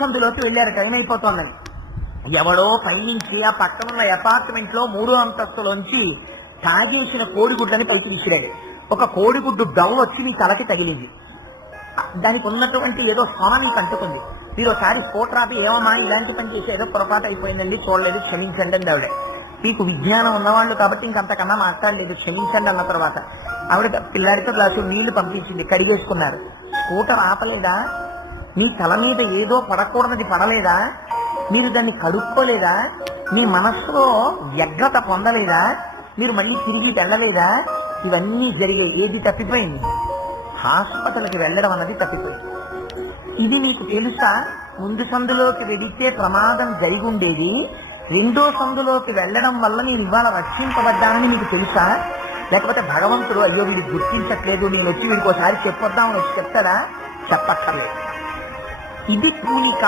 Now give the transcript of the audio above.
సందులోకి వెళ్ళారు టైం అయిపోతోందని ఎవడో పైనుంచి ఆ పక్కన ఉన్న అపార్ట్మెంట్లో మూడో అంతస్తులోంచి తాగేసిన కోడిగుడ్లని పైకి విసిరాడు. ఒక కోడిగుడ్డు డౌ వచ్చి మీ తలకి తగిలింది. దానికి ఉన్నటువంటి ఏదో స్వరాన్ని మీకు మీరు ఒకసారి పోట్రాపి ఏమమ్మా ఇలాంటి పని చేసి ఏదో పొరపాటు అయిపోయిందండి చూడలేదు క్షమించండి అండి ఆవిడ మీకు విజ్ఞానం ఉన్నవాళ్ళు కాబట్టి ఇంకంతకన్నా మాట్లాడలేదు క్షమించండి అన్న తర్వాత. ఆవిడ పిల్లాడితో గ్లాసు నీళ్ళు పంపించింది కడిగేసుకున్నారు. స్కూటర్ ఆపలేదా? మీ తల మీద ఏదో పడకూడనది పడలేదా? మీరు దాన్ని కడుక్కోలేదా? మీ మనస్సులో వ్యగ్రత పొందలేదా? మీరు మళ్ళీ తిరిగి వెళ్ళలేదా? ఇవన్నీ జరిగే ఏది తప్పిపోయింది? హాస్పిటల్కి వెళ్ళడం అన్నది తప్పిపోయింది. ఇది నీకు తెలుసా? ముందు సందులోకి వెడితే ప్రమాదం జరిగి ఉండేది రెండో సందులోకి వెళ్ళడం వల్ల నేను ఇవాళ రక్షింపబడ్డానని నీకు తెలుసా? లేకపోతే భగవంతుడు అయ్యో వీడు గుర్తించట్లేదు నేను వచ్చి వీడికి ఒకసారి చెప్పొద్దామని వచ్చి చెప్తాడా? చెప్పక్కర్లేదు. ఇది పూనిక